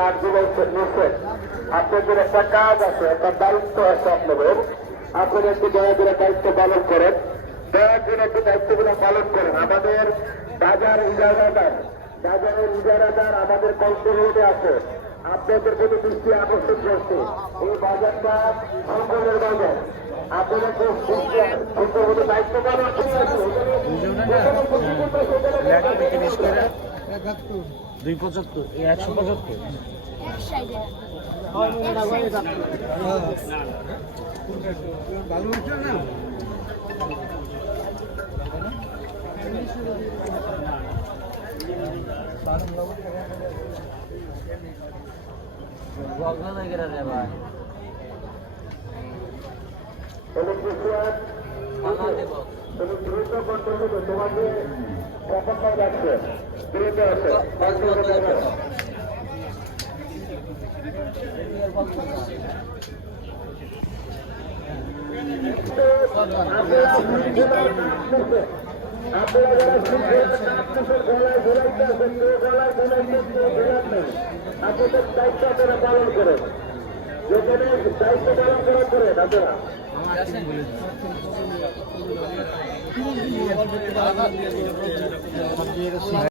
কাজগুলো নিচ্ছেন, আপনাদের একটা কাজ আছে, একটা দায়িত্ব আছে আপনাদের। আপনারা একটু দয়া করে দায়িত্ব পালন করেন, দয়া করে একটু দায়িত্বগুলো পালন করেন। আমাদের বাজার ইজারাদার, বাজারের ইজারাদার আমাদের কন্ট্রোলে আছে। আপনাদের প্রতি দৃষ্টি আকর্ষণ করছে, এই বাজারটা সকলের বাজার। আপনাদের সুন্দর দায়িত্ব পালন করে আছে। 275 175 ভালো হচ্ছে না। তুমি দ্রুত কন্ট্রোল করবে, তোমাকে ব্যাপারটা যাচ্ছে দ্রুত আছে। আপনারা যারা আপনাদের গলায় ঘোরাইতে আছেন, কেউ গলায় ঘোরাইতে কেউ ঘোরান নেই। আপনাদের দায়িত্ব আপনারা পালন করেন, যেখানে দায়িত্ব পালন করা করেন আপনারা।